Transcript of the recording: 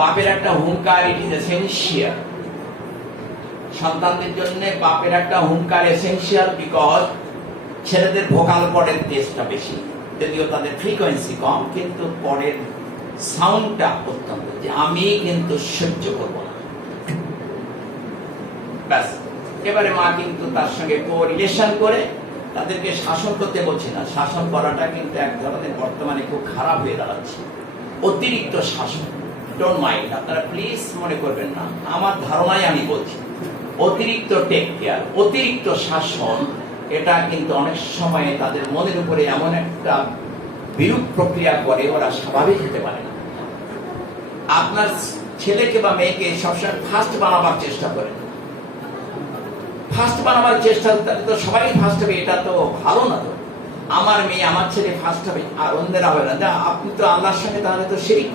বাপের একটা হুঙ্কার, ইট ইজ এসেনশিয়াল। সন্তানদের জন্য বাপের একটা হুঙ্কার এসেনশিয়াল, বিকজ ছেলেদের ভোকাল কর্ডের টেস্টটা বেশি, যদিও তাদের ফ্রিকোয়েন্সি কম, কিন্তু পরের সাউন্ডটা অত্যন্ত, যে আমি কিন্তু সহ্য করব না। ব্যাস, এবারে মা কিন্তু তার সঙ্গে রিলেশন করে তাদেরকে শাসন করতে বলছি না, শাসন করাটা কিন্তু এক ধরনের বর্তমানে খুব খারাপ হয়ে দাঁড়াচ্ছে, অতিরিক্ত শাসন। ডোন্ট মাইন্ড, আপনারা প্লিজ মনে করবেন না, আমার ধারণায় আমি বলছি অতিরিক্ত টেক কেয়ার, অতিরিক্ত শাসন, এটা কিন্তু অনেক সময় তাদের মনের উপরে এমন একটা বিরূপ প্রক্রিয়া করে, ওরা স্বাভাবিক হতে পারে না। আপনার ছেলেকে বা মেয়েকে সবসময় ফার্স্ট বানাবার চেষ্টা করেন, ফার্স্ট বানাবার চেষ্টা, তাহলে তো সবাই ফার্স্ট হবে, এটা তো ভালো না। তো আমার মেয়ে আমার ছেলে ফার্স্ট হবে আর অন্যরা হবে না, আপনি তো আল্লাহর সঙ্গে তাহলে তো শিরিক